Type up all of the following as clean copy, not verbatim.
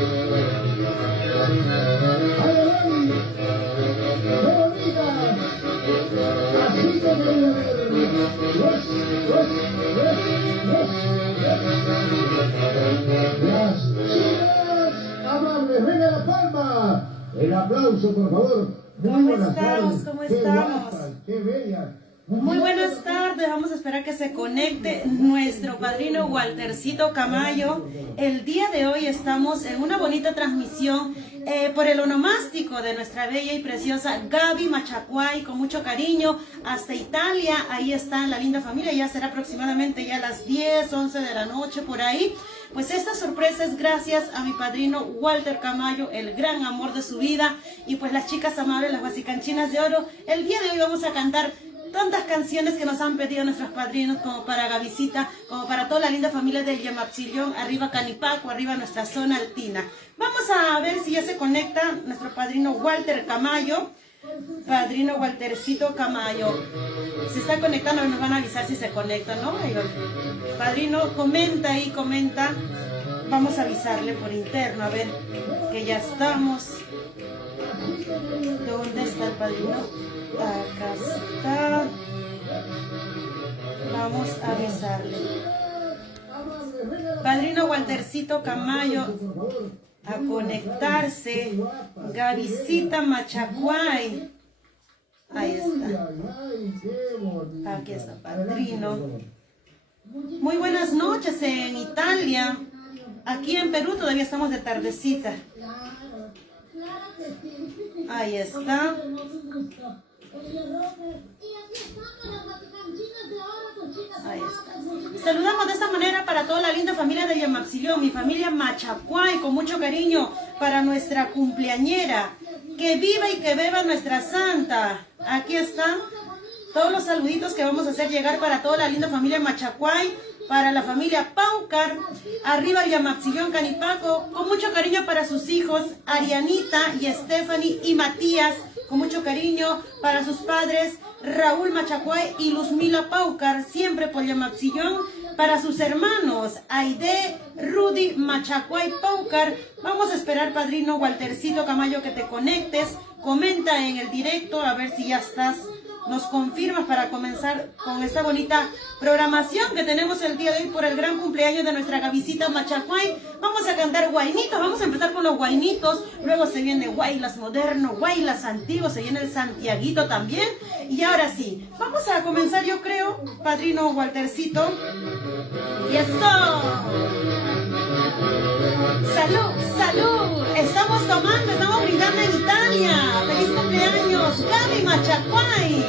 Las chicas amables, venga la palma. El aplauso, por favor. ¿Cómo estamos? ¿Cómo estamos? Qué bella. Muy buenas tardes, vamos a esperar que se conecte nuestro padrino Waltercito Camayo. El día de hoy estamos en una bonita transmisión por el onomástico de nuestra bella y preciosa Gaby Machacuay, con mucho cariño, hasta Italia. Ahí está la linda familia, ya será aproximadamente ya a las 10, 11 de la noche por ahí. Pues esta sorpresa es gracias a mi padrino Walter Camayo, el gran amor de su vida. Y pues las chicas amables, las basicanchinas de oro, el día de hoy vamos a cantar tantas canciones que nos han pedido nuestros padrinos, como para Gavisita, como para toda la linda familia del Yamapsillón, arriba Canipaco, arriba nuestra zona altina. Vamos a ver si ya se conecta nuestro padrino Walter Camayo, padrino Waltercito Camayo. Se está conectando, nos van a avisar si se conecta, ¿no? Padrino, comenta ahí, comenta. Vamos a avisarle por interno, a ver que ya estamos. ¿Dónde está el padrino? Acá está. Vamos a avisarle. Padrino Waltercito Camayo a conectarse. Gavisita Machacuay. Ahí está. Aquí está padrino. Muy buenas noches en Italia. Aquí en Perú todavía estamos de tardecita. Ahí está. Ahí está. Saludamos de esta manera para toda la linda familia de Yamapsillón, mi familia Machacuay, con mucho cariño para nuestra cumpleañera. Que viva y que beba nuestra santa. Aquí están todos los saluditos que vamos a hacer llegar para toda la linda familia Machacuay, para la familia Paucar, arriba Yamapsillón, Canipaco, con mucho cariño para sus hijos, Arianita y Stephanie y Matías, con mucho cariño para sus padres, Raúl Machacuay y Luzmila Paucar, siempre por Yamapsillón, para sus hermanos, Aide, Rudy Machacuay Paucar. Vamos a esperar, padrino Waltercito Camayo, que te conectes, comenta en el directo, a ver si ya estás. Nos confirmas para comenzar con esta bonita programación que tenemos el día de hoy por el gran cumpleaños de nuestra Gavisita Machacuay. Vamos a cantar guainitos, vamos a empezar con los guainitos, luego se viene guaylas moderno, guaylas antiguos, se viene el santiaguito también. Y ahora sí, vamos a comenzar, yo creo, padrino Waltercito. ¡Y eso! ¡Salud, salud! Estamos tomando, estamos brindando en Italia. ¡Feliz cumpleaños, Gaby Machacuay!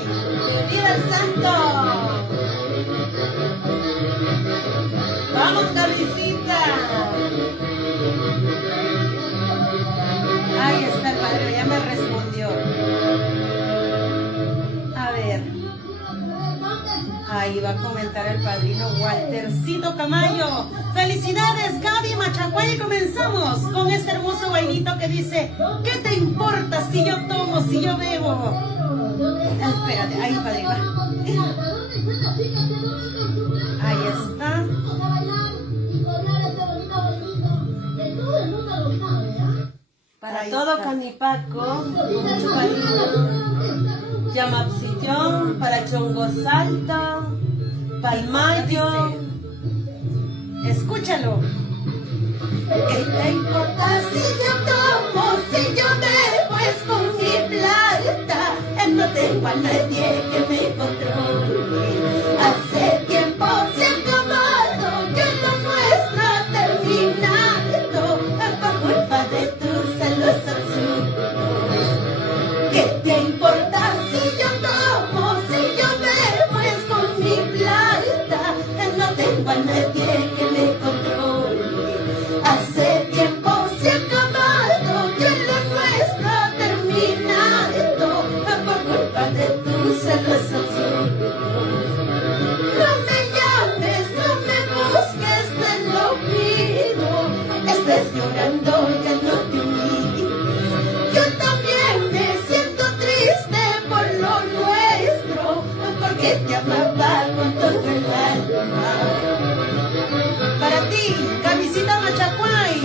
¡Viva el santo! ¡Vamos, Gabycita! Ahí está el padre, ya me respondió. A ver. Ahí va a comentar el padrino Waltercito Camayo. ¡Felicidades, Gaby Machacuay! Y comenzamos con este hermoso guainito que dice: ¿qué te importa si yo tomo, si yo bebo? Espérate, ahí, padrino. Ahí está. Para todo Canipaco, mucho cariño. Yamapsillón, para Chongo Salta, Palmayo. Escúchalo. ¿Qué te importa si yo tomo, si yo bebo? Es con mi plata. No tengo a nadie que me controle. Hace tiempo se ha acabado, que lo nuestro ha terminado por culpa de tus celos absurdos. ¿Qué te importa si yo tomo, si yo bebo? Es con mi plata. No tengo a nadie que me controle. Hace tiempo se ha acabado, que lo nuestro ha terminado por culpa de tus celos absurdos. No me llames, no me busques, te lo pido. Estés llorando, ya no te humilles. Yo también me siento triste por lo nuestro, porque te amaba con todo el alma. Para ti, Gavisita Machacuay.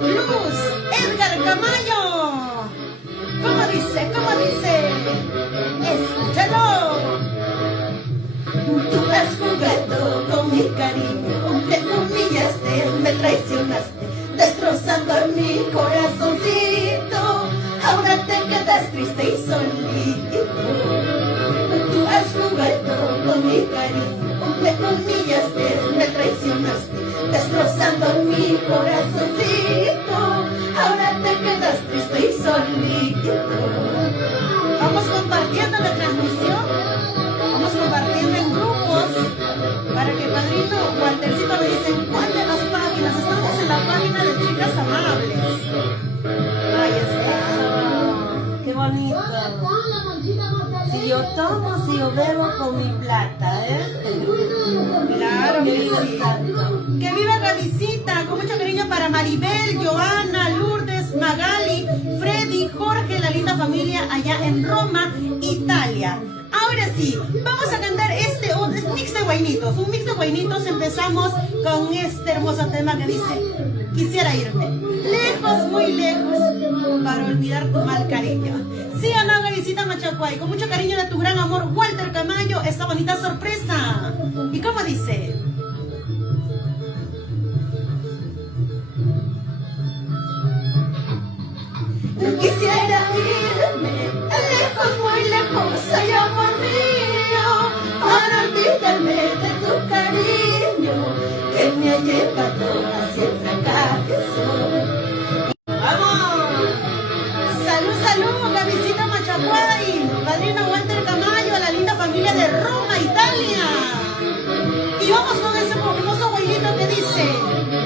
Luz Edgar Camayo. ¿Cómo dice? ¿Cómo dice? Escúchalo. Tú has jugado con mi cariño, me humillaste, me traicionaste, destrozando mi corazoncito. Ahora te quedas triste y solito. Tú has jugado con mi cariño, me humillaste, me traicionaste, destrozando mi corazoncito. Ahora te quedas triste y solito. Vamos compartiendo la transmisión, vamos compartiendo en grupos para que Padrino Waltercito me dice cuál de las páginas. Estamos en la página de Chicas Amables. Ahí está. Qué bonito. Si yo tomo, si yo bebo con mi plata, ¿eh? Claro que sí. Que viva Galicita, con mucho cariño para Maribel, Joana, Lourdes, Magali, Freddy, Jorge, la linda familia allá en Roma, Italia. Ahora sí, vamos a cantar un mix de guainitos. Un mix de guainitos. Empezamos con este hermoso tema que dice: quisiera irme lejos, muy lejos, para olvidar tu mal cariño. Sí o no, Galicita Machacuay, con mucho cariño de tu gran amor, Walter Camayo, esta bonita sorpresa. ¿Y cómo dice? Quisiera irme lejos, muy lejos, ay amor mío, para olvidarme de tu cariño que me ha llevado hacia el fracaso. ¡Vamos! ¡Salud, salud! Galicita Machacuay, Padrino Walter Camayo, la linda familia de Roma, Italia. Y vamos con ese hermoso guainito que dice: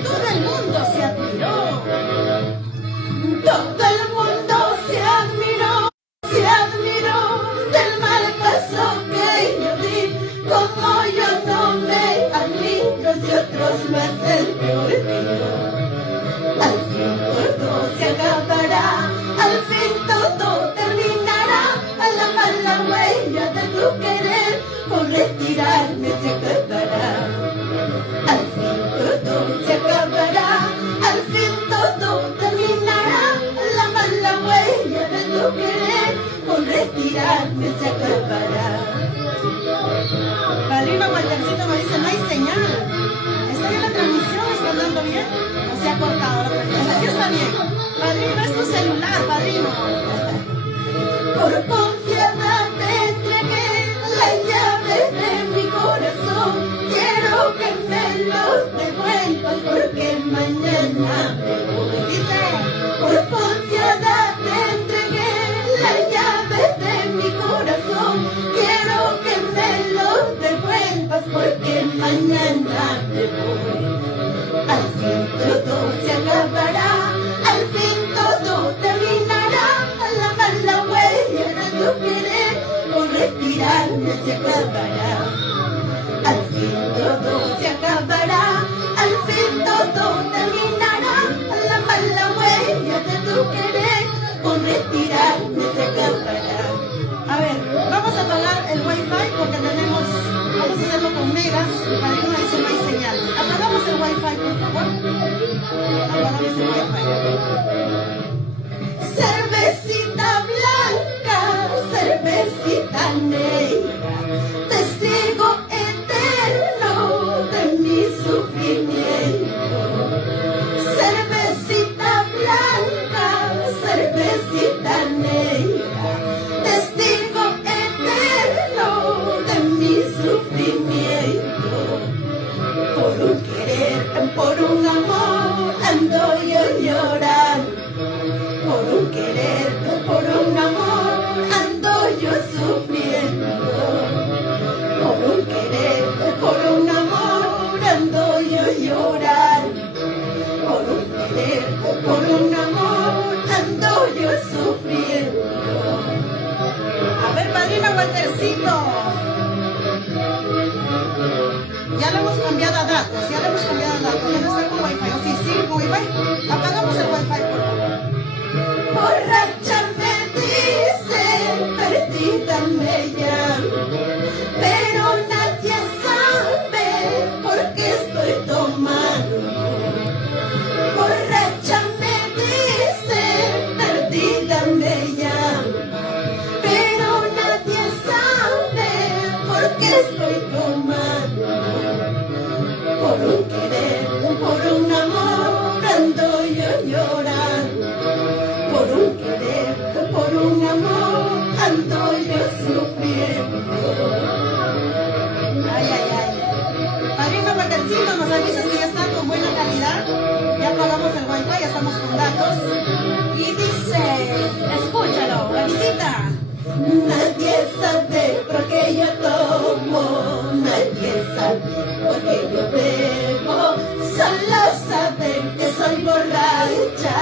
todo el mundo se admiró. Todo el mundo se admiró del mal paso que yo di. Como yo no me admiro, si otros lo hacen peor que yo. Al fin todo se acabará, al fin todo terminará. A la mala huella de tu querer, por retirarme se acabará. Al fin todo se acabará, al fin todo terminará. La mala huella de tu querer, con retirarme se acabará. Padrino Waltercito me dice: no hay señal. ¿Está bien la transmisión? ¿Está andando bien? ¿O se ha cortado la transmisión? Aquí está bien. Padrino, es tu celular, padrino. Por confianza te entregué la llave de mi corazón. Quiero que me lo devuelvas porque mañana me voy. Dice: por confianza te entregué la llave de mi corazón. Quiero que me lo devuelvas porque mañana me voy. Al fin todo se acabará, al fin todo terminará. A la mala huella de tu querer, por retirarme se acabará. Al fin todo se acabará, al fin todo terminará. A la mala huella de tu querer, por retirarme se acabará. A ver, vamos a apagar el wifi porque vamos a hacerlo con megas. Para que no dice no hay señal. Apagamos el wifi, por favor. Apagamos el wifi. Cervecita blanca, cervecita negra, testigo eterno de mi sufrimiento. Cervecita blanca, cervecita negra, testigo eterno de mi sufrimiento. Por un querer, por un amor, ando yo llorando. Por un querer, por un amor, ando yo sufriendo. Por un querer, por un amor, ando yo llorando. Por un querer, por un amor, ando yo sufriendo. A ver, Padrino Waltercito. Ya le hemos cambiado a datos, ya no está con wifi. ¿O sí, sigue con wifi? Apagamos el wifi, por favor. Borracha me dice, perdida me llamo, pero nadie sabe por qué estoy tomando. Borracha datos. Y dice, escúchalo, la visita. Nadie sabe por qué yo tomo, nadie sabe por qué yo bebo, solo saben que soy borracha,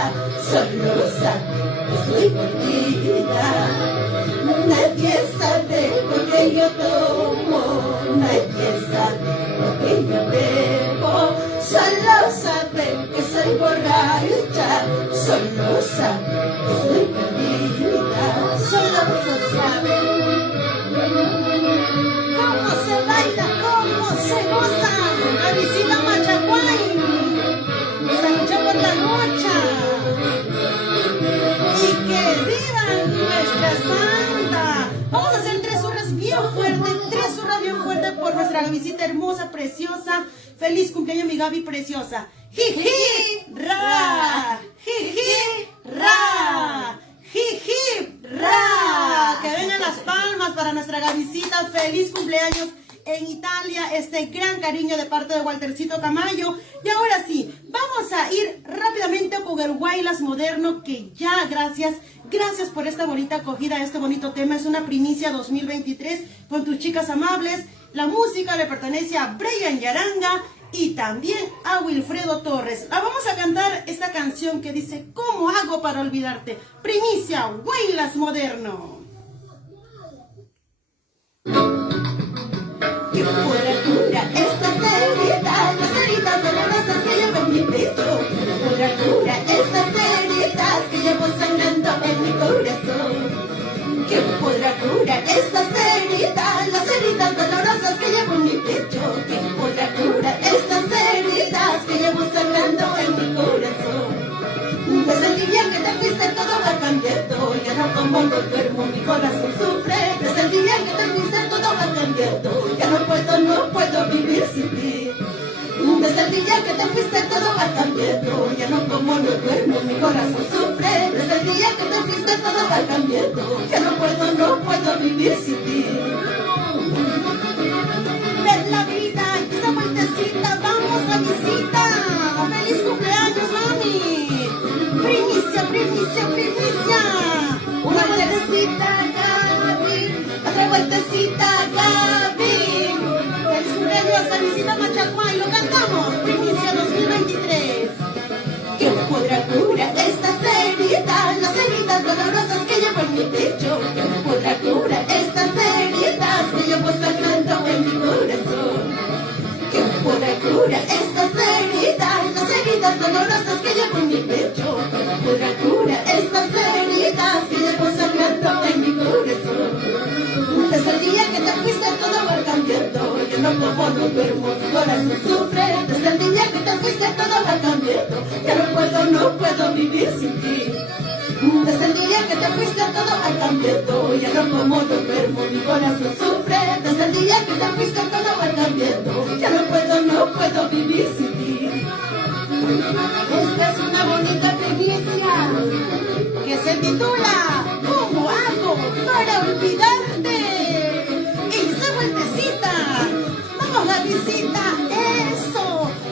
solo saben que soy perdida. Nadie sabe por qué yo tomo, nadie sabe por qué yo bebo, solo saben que soy borracha, solo saben que soy perdida, solo se sabe ¿Cómo se baila? ¿Cómo se goza? La visita Machacuay. Se lucha por la lucha. Y que viva nuestra santa. Vamos a hacer 3 hurras bien fuertes por nuestra visita hermosa, preciosa. Feliz cumpleaños, mi Gaby preciosa. Jiji, ra, jiji, ra. Jiji, ra. Que vengan las palmas para nuestra Gabycita. Feliz cumpleaños en Italia. Este gran cariño de parte de Waltercito Camayo. Y ahora sí, vamos a ir rápidamente con el Guaylas moderno, que ya, gracias por esta bonita acogida, este bonito tema. Es una primicia 2023 con tus chicas amables. La música le pertenece a Brian Yaranga y también a Wilfredo Torres. La vamos a cantar esta canción que dice ¿Cómo hago para olvidarte? Primicia Guaylas moderno. que pura cura estas heridas, las heridas dolorosas que llevo en mi pecho, que pura cura estas heridas que llevo sangrando en mi corazón. Que podrá curar estas heridas, las heridas dolorosas que llevo en mi pecho. Que podrá curar estas heridas que llevo sangrando en mi corazón. Desde el día que te fuiste todo va cambiando, ya no como no duermo, mi corazón sufre. Desde el día que te fuiste todo va cambiando, ya no puedo vivir sin ti. Desde el día que te fuiste todo va cambiando, ya no como no duermo, mi corazón sufre. Desde el día que te fuiste todo va cambiando, ya no puedo vivir sin ti. Ver la vida, esa vueltecita, vamos a visita. ¡Feliz cumpleaños, mami! ¡Primicia, primicia, primicia! Una vueltecita, Gaby, otra vueltecita, Gaby. ¡Feliz cumpleaños, Gabycita Machacuay! ¡Lo cantamos! ¡Primicia 2023! Que podrá curar estas heridas, las heridas dolorosas que llevo en mi pecho. Que podrá curar estas heridas que llevo sangrando en mi corazón. Que podrá curar estas heridas, las heridas dolorosas que llevo en mi pecho. Que podrá curar estas heridas que llevo sangrando en mi corazón. Desde el día que te fuiste todo va cambiando, yo no como no duermo, mi corazón sufre. Desde el día que te fuiste todo va cambiando, ya no puedo vivir sin ti. Desde el día que te fuiste todo va cambiando, ya no como no duermo, mi corazón sufre. Desde el día que te fuiste todo va cambiando, ya no puedo vivir sin ti. Esta es una bonita primicia que se titula ¿Cómo hago para olvidarte? Y esa vueltecita, vamos Gabycita, eso,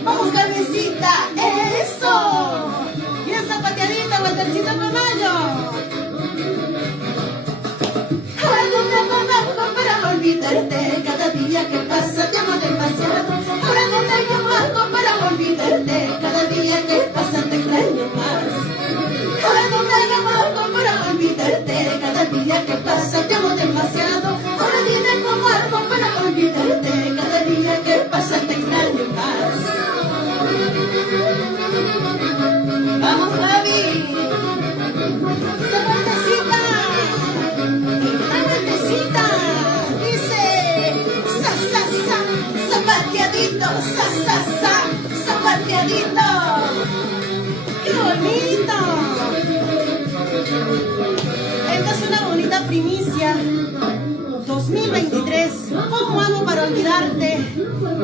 vamos Gabycita, eso. Bien zapateadita, Waltercito Camayo. Ahora no para olvidarte, cada día que pasa te amo demasiado. Ahora no tengo algo para olvidarte, cada día que pasa te extraño más. Ahora no tengo algo para olvidarte, cada día que pasa te amo demasiado. Ahora dime cómo algo para olvidarte, cada día que pasa te extraño más. Vamos Gaby. Esa vueltecita. Una vueltecita. Dice Zapateadito, zapateadito. ¡Qué bonito! Esta es una bonita primicia 2023. ¿Cómo hago para olvidarte?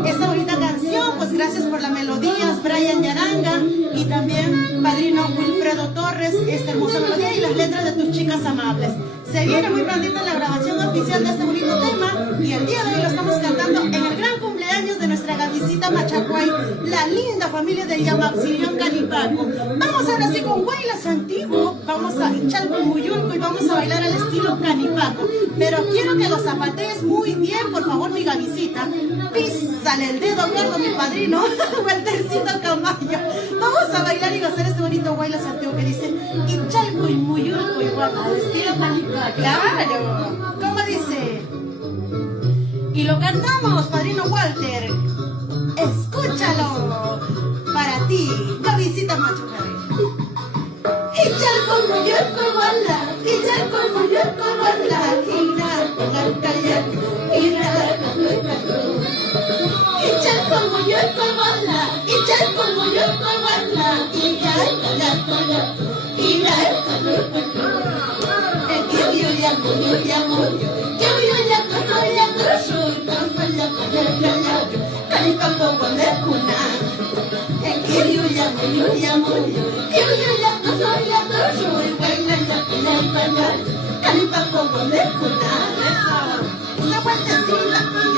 Esta bonita canción, pues gracias por las melodías, Brian Yaranga, y también padrino Wilfredo Torres, esta hermosa melodía y las letras de tus chicas amables. Se viene muy prontita la grabación oficial de este bonito tema, y el día de hoy lo estamos cantando en el gran cumpleaños de nuestra Gabycita Machacuay, la linda familia de Yamapsilión Calipaco. Vamos ahora sí con Guaylas antiguo, vamos a echar el muyulco y vamos a bailar al estilo canipaco. Pero quiero que lo zapatees muy bien, por favor, mi Gavisita. Písale el dedo gordo, mi padrino, Waltercito Camayo. Vamos a bailar y gozar este bonito Guaylas antiguo que dice Ichalco y muyulco igual al estilo canipaco. Claro, ¿cómo dice? Y lo cantamos, padrino Walter. Escúchalo. Para ti, Gavisita Macho Cabello. Ichalco y muyulco iguala, Ichalco y muyulco iguala, Ichalco y muyulco iguala, Ichalco y muyulco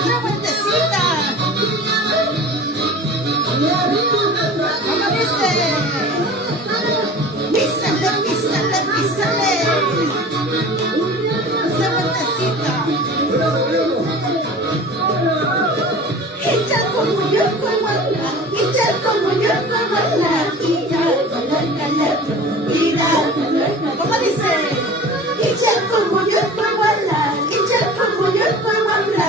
Esa vueltecita. ¿Cómo dice? Písale. Esa vueltecita. Ichalco y muyulco iguala, Ichalco y muyulco iguala, ¿Cómo dice? Ichalco y muyulco iguala, Ichalco y muyulco iguala,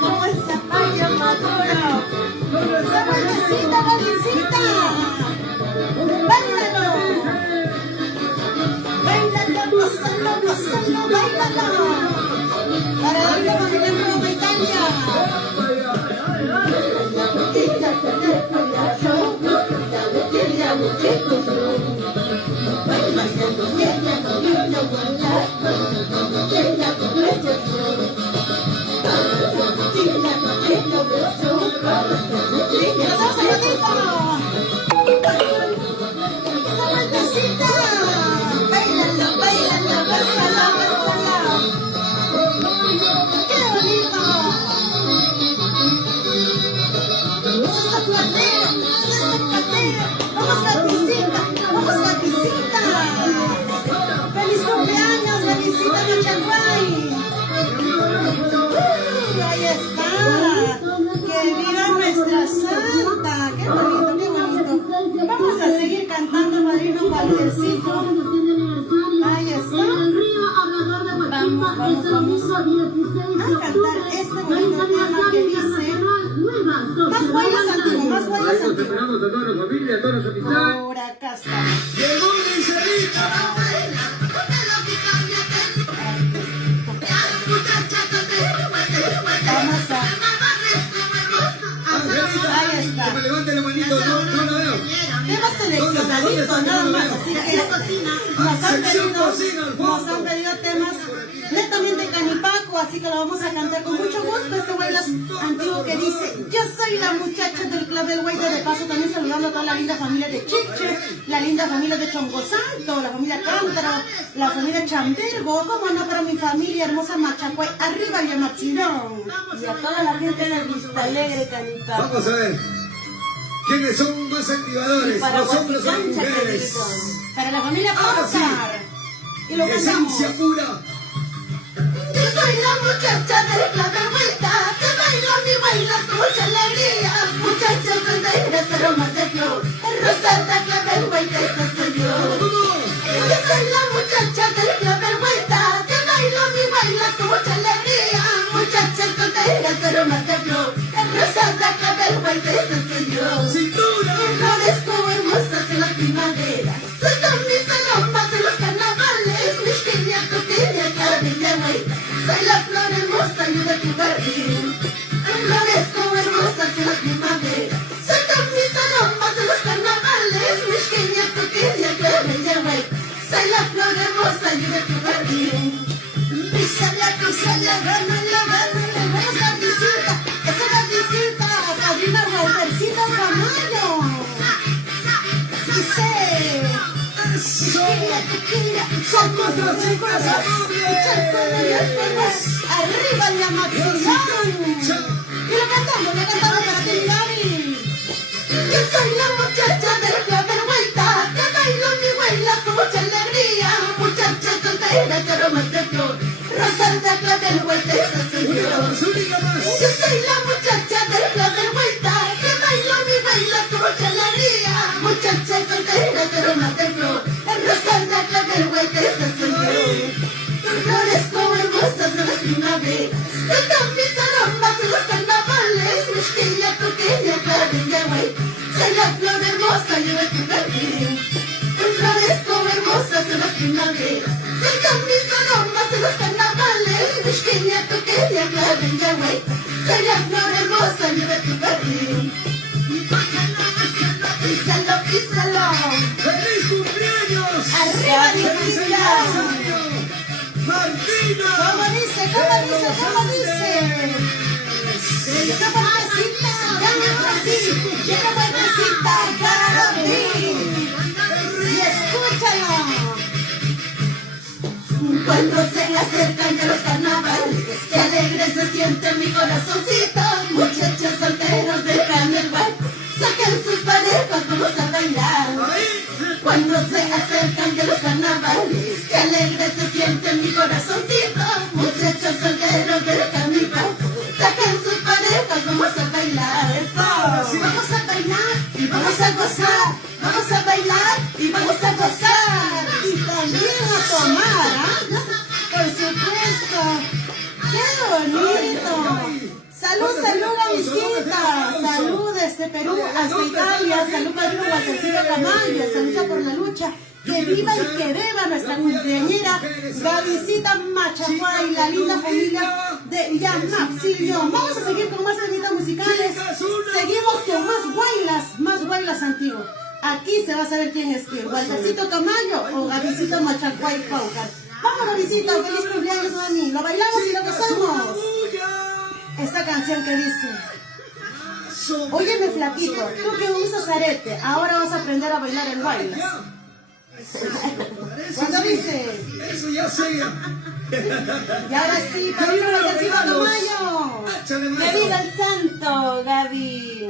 ¿Cómo es zapallo maduro? Esa vueltecita, Gavisita. Báilalo, gozalo, báilalo. Para la familia Nueva Italia. Esa vueltecita. Báilalo. ¡Qué bonito! ¡Eso es zapateo! ¡Vamos, Gavisita! ¡Feliz cumpleaños, Gavisita Machaguay! ¡Ahí está! ¡Que viva nuestra santa! ¡Qué bonito! Vamos a seguir cantando, madrino Waltercito. Ahí está. Vamos a cantar este bonito tema que dice más Guaylas antiguo. Esperamos a toda la familia, a toda la amistad. Por acá está. ¡Llegó Miselita! Vamos a... Angelita, Ahí está. que me levante la manito, no la veo. Tema seleccionadito nada más, así que nos han pedido temas netamente canipaco, así que lo vamos a cantar con mucho gusto. Este Guaylas antiguo que dice: yo soy la muchacha del Club del Guayte. De paso también saludando a toda la linda familia de Chiche, la linda familia de Chongosanto, la familia Cántaro, la familia Chambergo, como no, para mi familia hermosa Machacuay, arriba Yamatzilón, y a toda la gente de Vista Alegre, Canipaco. Vamos a ver. ¿Quiénes son más activadores? ¿Los hombres o las mujeres? Para la familia Ahora sí. Pócar. Y lo cantamos. Esencia pura. Yo soy la muchacha del Club del Vuelta, que bailo mi bailas con mucha alegría. Muchachas solteras, aromas de flor, Rosada Club del Vuelta, esa soy yo. Yo soy la muchacha del Club del Vuelta, que bailo mi bailas con mucha alegría. Muchachas solteras, aromas de flor, Rosada Club del Vuelta, esa soy yo. Cintura. Florezco hermosas en las primaveras, suelto mis aromas en los carnavales. Mis quería, cabella, güey. Soy la flor hermosa y de tu jardín. Florezco hermosas en las primaveras, suelto mis aromas en los carnavales. Mis quería, cabella, güey. Soy la flor hermosa y de tu jardín. Písala, gana, Cosquilla, Chalco, arriba el Yamaxillón. Y lo cantamos para ti, Gaby. Yo soy la muchacha del club de vuelta, que bailo mi baila con mucha alegría. Muchacha soltera, aromas de flor, rosal de club de vuelta, esa soy yo. Yo soy la muchacha del club de vuelta, que bailo mi baila con mucha alegría. Muchacha soltera, aromas de flor, rosal de club de vuelta, esa soy yo. Flores como hermosas en las primaveras, cantan mis aromas en los carnavales. Mezquilla pequeña, clavilla, güey, soy la flor hermosa, yo de tu jardín. Flores como hermosas en las primaveras, cantan mis aromas en los carnavales. Mezquilla pequeña, clavilla, güey, soy la flor hermosa, yo de tu jardín. Písalo, písalo. ¡Feliz cumpleaños! Arriba, Diosita. ¡Martina! ¿Cómo dice? ¿Cómo dice? ¿Cómo dice? Esa partecita, Gaby. Esa partecita, Gaby. Y escúchalo. Cuando se acercan ya los carnavales, qué alegre se siente mi corazoncito. Muchachos solteros dejan el barco, saquen sus parejas, vamos a bailar. Cuando se acercan ya los carnavales, qué alegre se siente mi corazoncito. Muchachos solteros dejan mi barco, saquen sus parejas, vamos a bailar. Vamos a bailar y vamos a gozar. Vamos a bailar y vamos a gozar. Y también a tomar, ¿ah? Por supuesto. ¡Qué bonito! Salud, salud, la visita. Salud desde Perú hasta Italia. Salud, padrino Waltercito Camayo. Se lucha por la lucha. Que viva y que beba nuestra cumpleañera Gabycita Machacuay, la linda familia de Yamaxillón. Vamos a seguir con más temitas musicales. Seguimos con más guaylas antiguos. Aquí se va a saber quién es quién, Waltercito Camayo o Gabycita Machacuay Paucar. Vamos, Gabycita, feliz cumpleaños, mami. Lo bailamos y lo gozamos. Esta canción que dice: óyeme, flaquito, tú que usas arete, ahora vas a aprender a bailar en guaylas. ¿Cuándo dice? Eso ya sé. Y ahora sí, padrino Waltercito Camayo. ¡Que viva el santo, Gaby!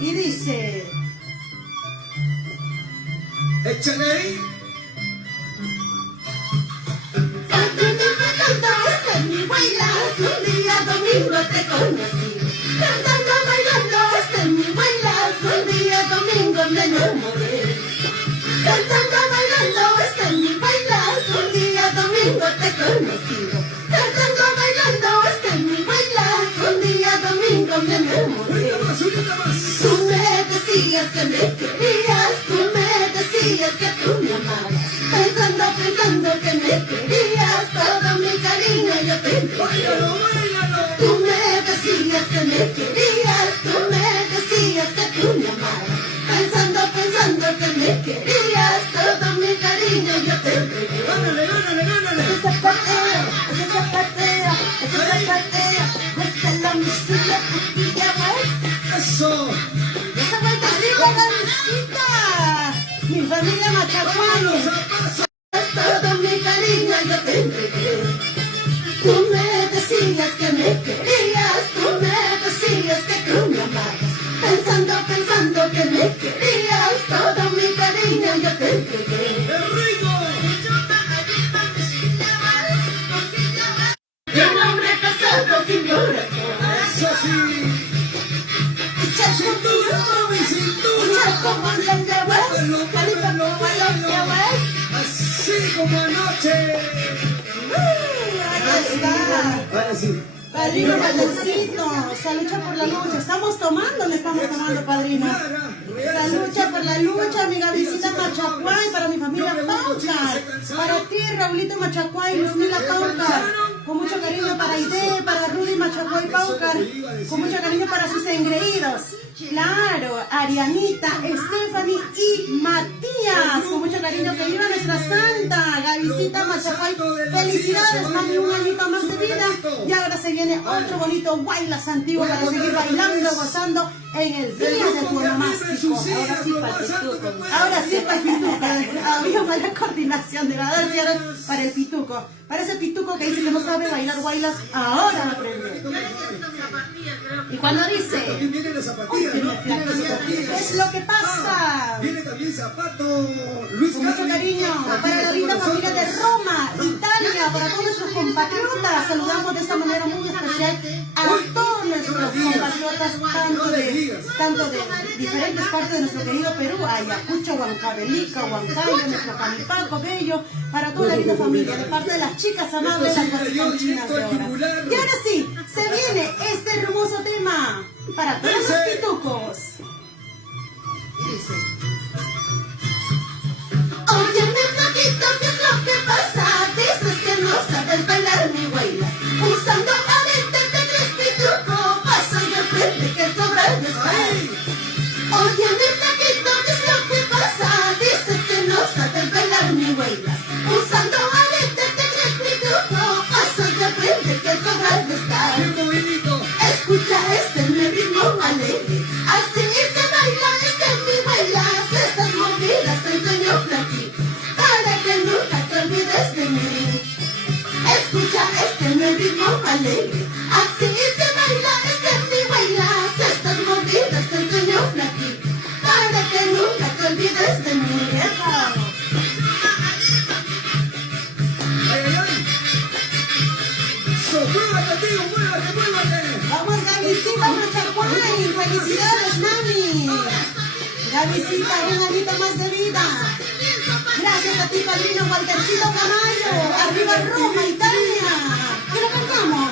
Y dice: Échale ahí. Esta es mi baila, un día domingo te conocí. Cantando, bailando, esta es mi baila, un día domingo me enamoré. Cantando, bailando, esta es mi baila, un día domingo te conocí. Cantando, bailando, esta es mi baila, un día domingo me enamoré. Tú me decías que me querías, tú me decías que tú me amabas. Pensando que me querías, todo mi cariño yo te entregué. Tú me decías que me querías, tú me decías que tú me amabas. Pensando que me querías, todo mi cariño yo te entregué. Ese zapateo, esa la mezcla poquilla más. Eso. Esa vueltecita, Gabycita, mi familia Machacuay. Todo mi cariño yo te entregué. Tú me decías que me querías, tú me decías que tú me amabas. Pensando que me querías, todo mi cariño yo te entregué. Y un hombre casado sin corazón. Eso sí. Echar como el de West, califa como el de West. Así como anoche. Ahí está. Ahora sí. Padrino Waltercito, se lucha por la lucha. ¿Estamos tomando o no estamos tomando, padrino? Se lucha por la lucha, mi Gabycita Machacuay, para mi familia Paucar. Para ti, Raulito Machacuay, Luzmila Paucar. Con mucho cariño para Aide, para Rudy Machacuay Paucar. Con mucho cariño para sus engreídos. Claro, Arianita, Stephanie y Matías. Con mucho cariño, que viva nuestra santa Gabycita Machacuay. Felicidades, mami, un añito más de vida. Y ahora se viene otro bonito Guaylas antiguo para seguir bailando, gozando en el día de tu onomástico. Ahora sí para el pituco. Ahora sí para el pituco. Había mala coordinación, de verdad, para el pituco. Para ese pituco que dice que no sabe bailar Guaylas, ahora lo aprende. Y cuando dice, También viene la zapatilla, "Uy, ¿no? qué Viene la flaquito, zapatilla. ¿qué es lo que pasa?" Viene también zapato Luis Con mucho Carli. cariño para la linda familia de Roma, Italia, para todos nuestros compatriotas. Saludamos de esta manera muy especial a todos nuestros compatriotas, tanto de diferentes partes de nuestro querido Perú, Ayacucho, Huancavelica, Huancayo, nuestro Canipaco, Bello, para toda la linda familia, de parte de las chicas amables, las guasicanchinas de ahora. Y ahora sí, se viene este hermoso tema para todos los pitucos. Oye, mi flaquito, ¿qué es lo que pasa? Dices que no sabes bailar ni bailas. Usando arete te crees pituco, pasas de frente que sobra de espalda. Oye, mi flaquito, ¿qué es lo que pasa? Dices que no sabes bailar ni bailas. Usando arete te crees pituco, pasas de frente que sobra de espalda. Bien movidito. Escucha este mi ritmo alegre. Así se baila, este es mi bailas. Estas movidas te enseño flaquito, para que nunca te olvides de mí. Escucha este mi ritmo alegre. Así se baila, este es mi bailas. Estas movidas te enseño flaquito, para que nunca te olvides de mí. Ay, ay, ay. So, muévate, tío, muévate, muévate. Vamos, Gavisita Machacuay, felicidades, mami. Gavisita, un añito más de vida. Gracias a ti, padrino Waltercito Camayo. Arriba Roma, Italia. Y lo cantamos.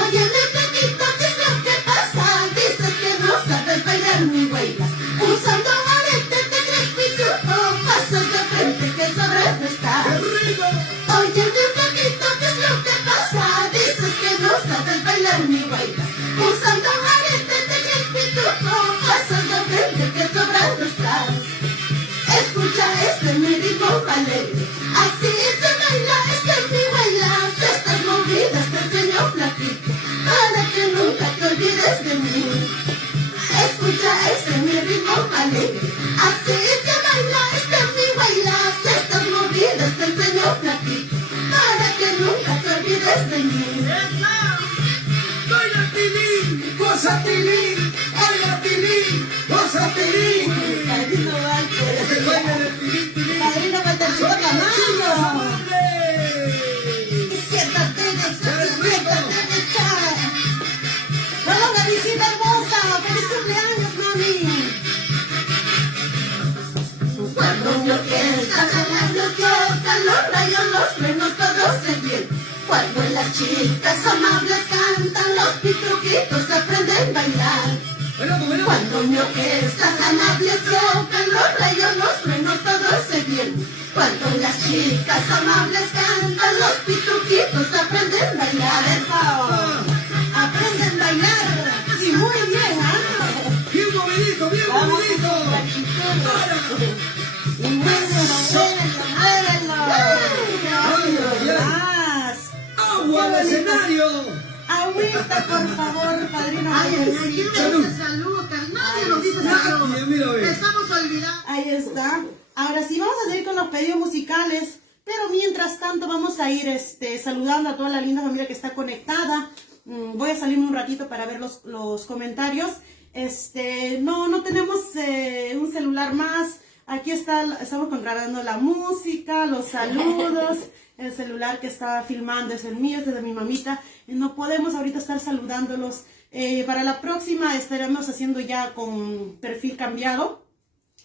Oye, mi flaquito, ¿qué es lo que pasa? Dices que no sabes bailar ni bailas. Usando arete te crees pituco, pasas de frente que sobre no estás. ¡Qué rico! Oye, mi flaquito, ¿qué es lo que pasa? Dices que no sabes bailar ni bailas. Usando arete te crees pituco, pasas de frente que sobre no estás. Escucha este mi ritmo alegre. Así se baila, este es mi bailas. Estas movidas te enseño flaquito, para que nunca te olvides de mí. Escucha este mi ritmo alegre. Así se baila, este es mi bailas. Estas movidas te enseño flaquito, para que nunca te olvides de mí. ¡Baila tilín! ¡Goza tilín! ¡Baila tilín! ¡Goza tilín! Padrino Walter. ¡Baila el tilín, tilín! Padrino Waltercito Camayo. ¡Ole! Izquierda, derecha. Vamos, Gavisita hermosa. ¡Feliz cumpleaños, mami! Cuando me orquesta jalan los yotas, los rayos, los frenos, todo se viene. Cuando las chicas amables cantan, los pituquitos aprenden a bailar. ¡Bailamos, bailamos! Cuando mi orquesta amables tocan, los rayos, los frenos, todo se viene. Cuando las chicas amables cantan, los pituquitos aprenden a bailar. Aprenden a bailar. Y muy bien, ¿ah? ¡Bien movidito, bien Vamos, movidito! guachiturros. Y muévelo, muévelo. Más. ¡Agua al escenario! Agüita, por favor, padrino. Ay, aquí Salud. dice salud, nadie nos dice salud. Nadie, mira, ve. Estamos olvidando. Ahí está. Ahora sí, vamos a seguir con los pedidos musicales, pero mientras tanto vamos a ir saludando a toda la linda familia que está conectada. Voy a salirme un ratito para ver los comentarios. No tenemos un celular más. Aquí estamos grabando la música, los saludos. El celular que está filmando es el mío, es de mi mamita. No podemos ahorita estar saludándolos. Para la próxima estaremos haciendo ya con perfil cambiado.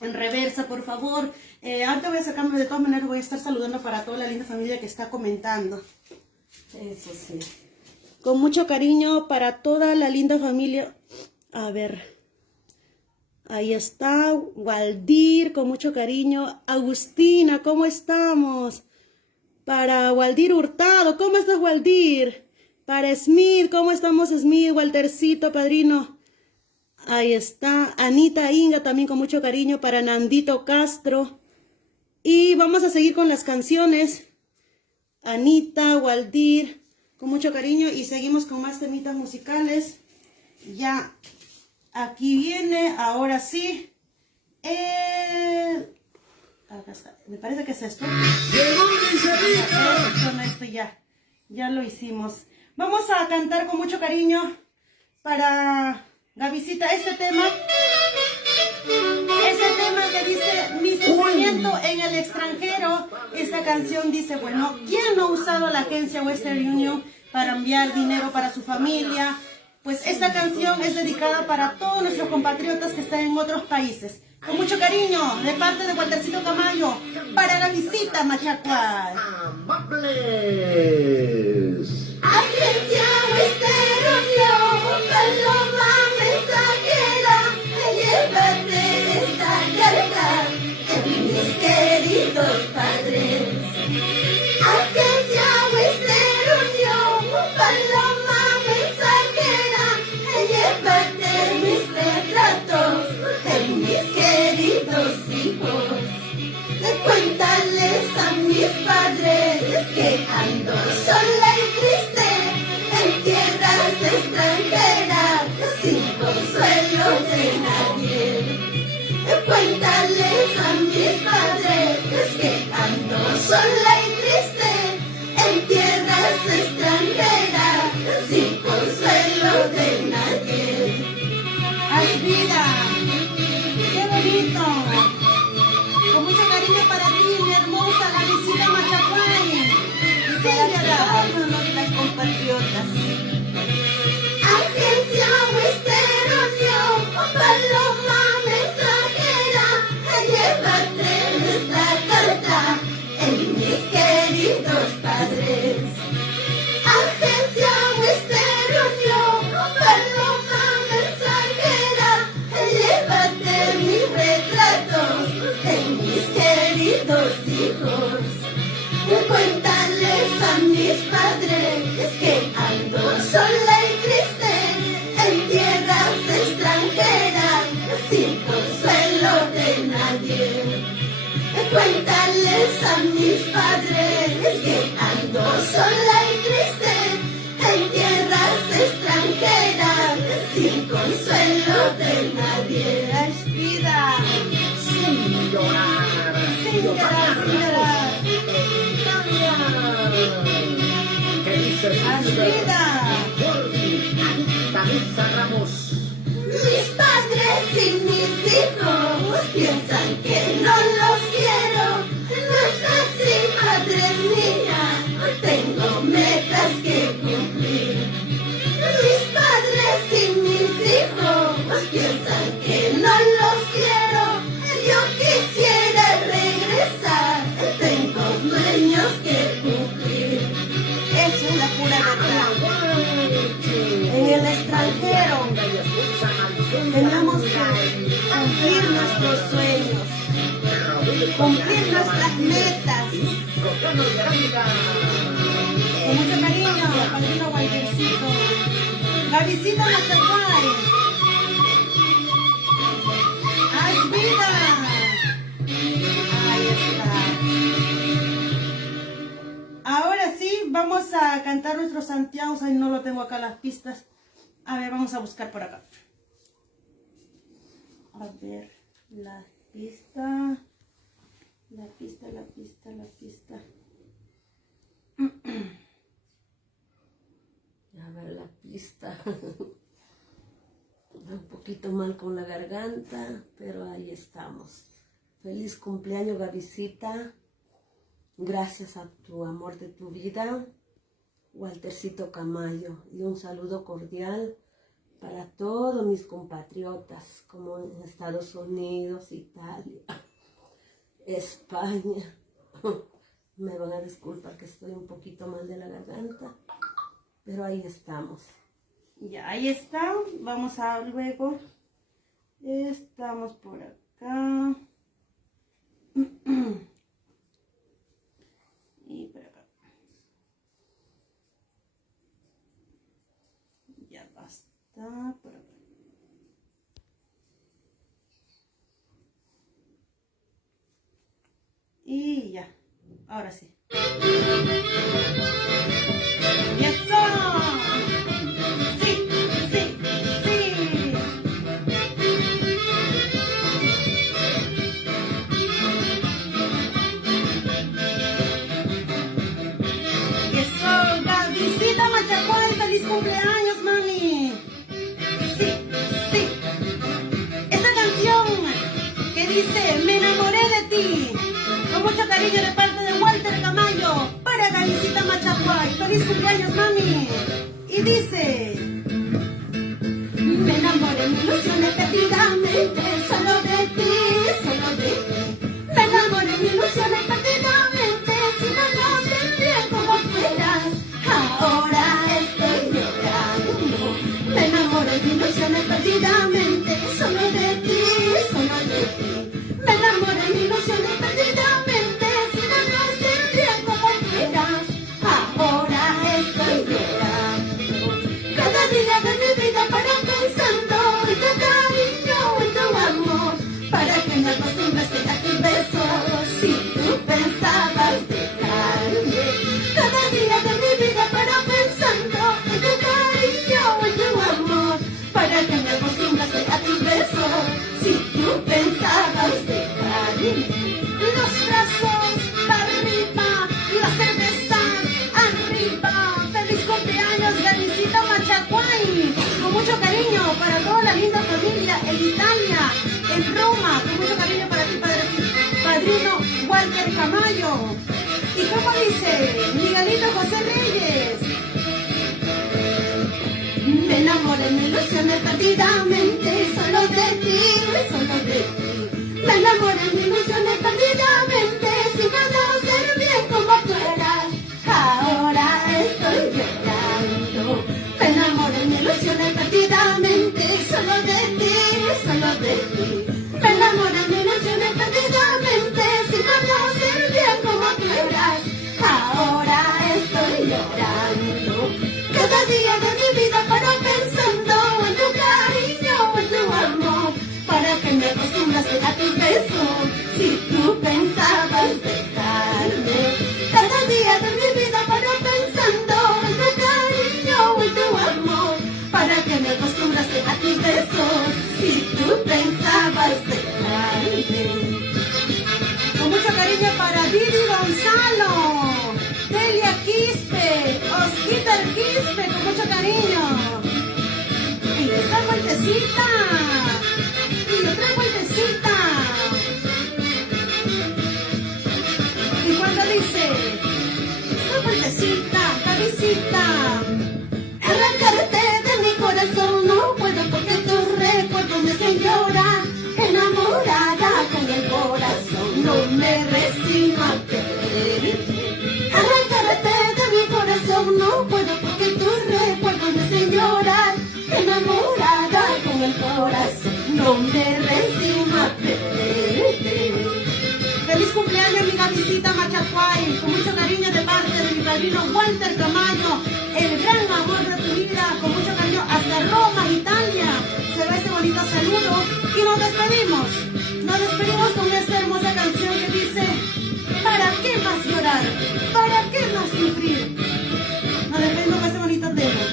En reversa, por favor. Ahorita voy a sacarme, de todas maneras voy a estar saludando para toda la linda familia que está comentando. Eso sí. Con mucho cariño para toda la linda familia. A ver. Ahí está. Waldir, con mucho cariño. Agustina, ¿cómo estamos? Para Waldir Hurtado, ¿cómo estás, Waldir? Para Smith, ¿cómo estamos, Smith? Waltercito, padrino. Ahí está. Anita Inga, también con mucho cariño. Para Nandito Castro. Y vamos a seguir con las canciones. Anita, Waldir. con mucho cariño y seguimos con más temitas musicales. Ya, aquí viene, ahora sí, acá está, me parece que es esto. Esto ya lo hicimos. Vamos a cantar con mucho cariño para Gavisita este tema que dice mi sufrimiento en el extranjero. Esta canción dice, bueno, ¿quién no ha usado la agencia Western Union para enviar dinero para su familia? Pues esta canción es dedicada para todos nuestros compatriotas que están en otros países. Con mucho cariño, de parte de Waltercito Camayo, para Gavisita Machacuay. Amables. Agencia Western Union, paloma mensajera, llévate esta carta en mis queridos padres. Agencia Western Union, paloma mensajera, llévate mis retratos en mis queridos hijos. Cuéntales a mis padres que ando sola y triste en tierras extranjeras, sin consuelo de nadie. Cuéntales a mis padres que ando sola y triste en tierras extranjeras, sin consuelo de nadie. ¡Ay, vida! ¡Qué bonito! Con mucho cariño para ti, mi hermosa Gavisita Machacuay. Y para todos nuestras compatriotas. Agencia Western Union, paloma mensajera, llévate nuestra carta en mis queridos padres. Agencia Western Union, paloma mensajera, llévate mis retratos en mis queridos hijos. Cuéntales a mis padres que ando sola y triste en tierras extranjeras, sin consuelo de nadie. Cuéntales a mis padres que ando sola y triste en tierras extranjeras, sin consuelo de nadie. ¡Ay, vida! Sin llorar. Sin llorar, sin llorar. ¿Qué dice ¡Vida! Anita Ramos. Mis padres y mis hijos piensan que no los quiero. No es así, madre mía, tengo metas que cumplir. Mis padres y mis hijos piensan que no los quiero. Yo quisiera regresar, tengo sueños que cumplir. Eso es la pura verdad. En el extranjero tenemos que cumplir nuestros sueños, cumplir nuestras metas. Con mucho cariño, padrino Waltercito. Gavisita Machacuay. ¡Ay, vida! Ahí está. Ahora sí, vamos a cantar nuestros santiagos. Ay, no lo tengo acá las pistas. A ver, vamos a buscar por acá. A ver, la pista. A ver la pista. Un poquito mal con la garganta, pero ahí estamos. Feliz cumpleaños, Gavisita. Gracias a tu amor de tu vida, Waltercito Camayo. Y un saludo cordial para todos mis compatriotas, como en Estados Unidos, Italia, España. Me van a disculpar que estoy un poquito mal de la garganta, pero ahí estamos. Ya, ahí está. Vamos a luego. Estamos por acá. Y por acá. Ya basta. Por acá. Y ya. Ahora sí. ¡Ya está! cariño de parte de Walter Camayo para Gavisita Machacuay. ¡Feliz cumpleaños, mami! Y dice... Me enamoré, me ilusioné perdidamente, solo de ti, solo de ti. Me enamoré, me ilusioné perdidamente, sin conocer bien como fueras. Ahora estoy llorando. Me enamoré, me ilusioné perdidamente, solo de ti, solo de ti. Me enamoré, me ilusioné perdidamente, sin conocer bien como fueras. Ahora estoy llorando. Cada día de mi vida para pensando en tu cariño, en tu amor, para que me acostumbraste a tus besos, si tú pensabas dejarme. Cada día de mi vida para pensando en tu cariño, en tu amor, para que me acostumbraste a tus besos, si tú pensabas dejarme. Los brazos para arriba, la cerveza arriba. Feliz cumpleaños, Gavisita Machacuay. Con mucho cariño para toda la linda familia en Italia, en Roma. Con mucho cariño para ti, padrino Walter Camayo. ¿Y cómo dice Miguelito José Reyes? Me enamoré, me ilusioné perdidamente, solo de ti, solo de ti. Me enamoré, me ilusioné perdidamente, sin conocer bien cómo tú eras. Ahora estoy llorando. Me enamoré, me ilusioné perdidamente, solo de ti, solo de ti. Me enamoré, me ilusioné perdidamente, sin conocer bien cómo tú eras. Ahora estoy llorando. Cada día de mi vida paro pensando en tu cariño, en tu amor, para que me acostumbraste a tus besos, si tú pensabas dejarme. Cada día de mi vida paro pensando en tu cariño, en tu amor, para que me acostumbraste a tus besos, si tú pensabas dejarme. Con mucho cariño para Didi Gonzalo, Delia Quispe, Osquita Quispe, con mucho cariño. Y esta vueltecita, y otra vueltecita. Y cuando dice, esta vueltecita, cabecita. Arrancarte de mi corazón no puedo porque tus recuerdos me hacen llorar. Enamorada con el corazón no me resigno a quererte. Arrancarte de mi corazón no puedo porque tus recuerdos me hacen llorar. Enamorada con el corazón no me resigno a quererte. Feliz cumpleaños, mi Gavisita Machacuay, con mucho cariño de parte de mi padrino Walter Camayo, el gran amor de tu vida, con mucho cariño hasta Roma, Italia. Se va este bonito saludo y nos despedimos. Nos despedimos con esta hermosa canción que dice, ¿para qué más llorar? ¿Para qué más sufrir? Nos despedimos con este bonito tema.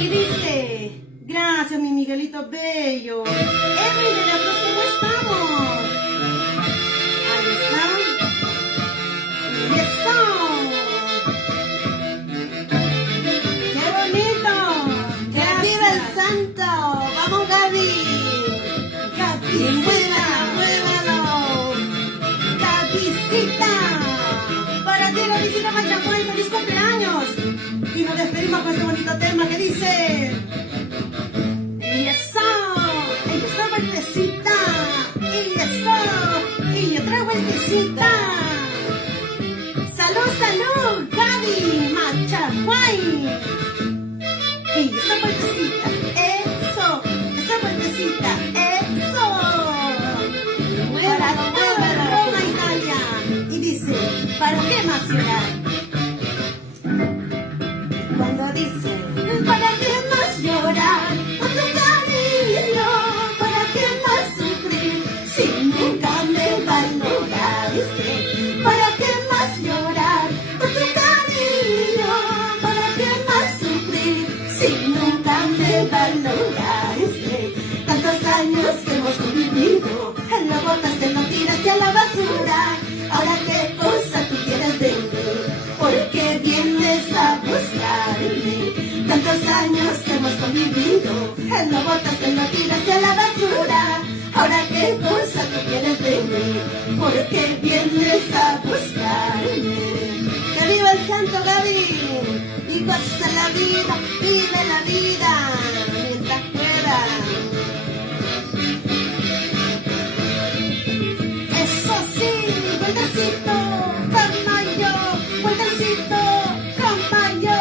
Y dice, gracias mi Miguelito Bello. Edwin de la Cruz, ¿cómo estamos? Ahí está. Y eso. ¡Qué bonito! ¡Que viva el santo! ¡Vamos, Gaby! ¡Gavisita! ¡Muévalo! ¡Gavisita! Para ti, Gavisita Machacuay, feliz cumpleaños. Y nos despedimos con este bonito tema que dice, y eso, y otra vueltecita, y eso, y otra vueltecita. Salud, salud, Gaby Machacuay. Y esa vueltecita, eso, esa vueltecita, eso. Para toda Roma, Italia. Y dice, ¿para qué más llorar? Cuando dice, ¿Para qué más llorar por tu cariño? ¿Para qué más sufrir si nunca me valoraste? ¿Para qué más llorar por tu cariño? ¿Para qué más sufrir si nunca me valoraste? Tantos años que hemos convivido, lo botaste, lo tiraste a la basura. Ahora qué cosa tú quieres de mí, porque vienes a buscarme. Tantos años que hemos convivido, lo botaste, lo tiraste a la basura. Ahora qué cosa tú quieres de mí, porque porque vienes a buscarme. ¡Que viva el Santo Gaby! Y goza la vida, vive la vida mientras pueda. Eso sí, vueltecito, como yo, vueltecito, como yo.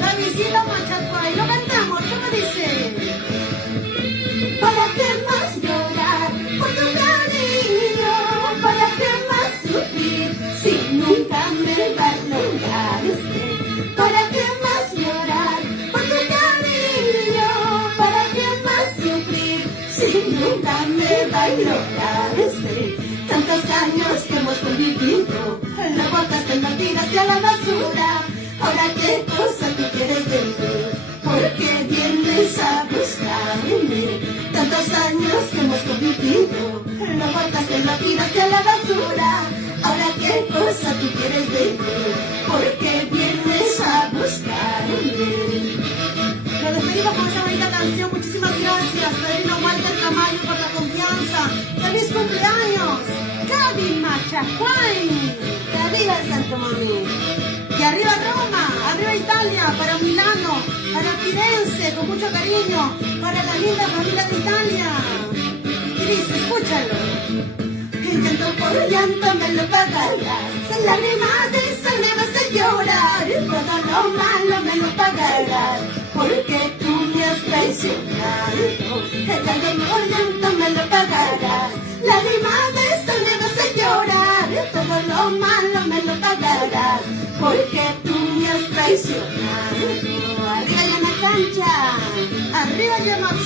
Gabycita Machacuay, lo cantamos, ¿cómo dice? ¿Para qué más llorar por tu cariño? ¿Para qué más sufrir si nunca me valoraste? ¿Para qué más llorar por tu cariño? ¿Para qué más sufrir si nunca me valoraste? Tantos años que hemos convivido, la botaste, la tiraste a la basura. Ahora qué cosa tú quieres de mí, porque vienes a buscarme. Tantos años que hemos convivido, la botaste, la tiraste a la basura. Ahora qué cosa tú quieres de mí, porque vienes a buscarme. Nos despedimos con esa bonita canción. Muchísimas gracias, Pedrino Walter Camayo, por la confianza. ¡Feliz cumpleaños! Gaby Machacuay. ¡Que viva el Santo Mami! Y arriba Roma, arriba Italia, para Milano, para Firenze, con mucho cariño, para la linda familia de Italia. Y dice, escúchalo. Llanto por llanto me lo pagarás, en lágrimas de sangre vas a llorar, todo lo malo me lo pagarás, porque tú me has traicionado. Llanto por llanto me lo pagarás, lágrimas de sangre vas a llorar, todo lo malo me lo pagarás, porque tú me has traicionado. ¡Arriba ya en la cancha! Arriba Yamapsilio.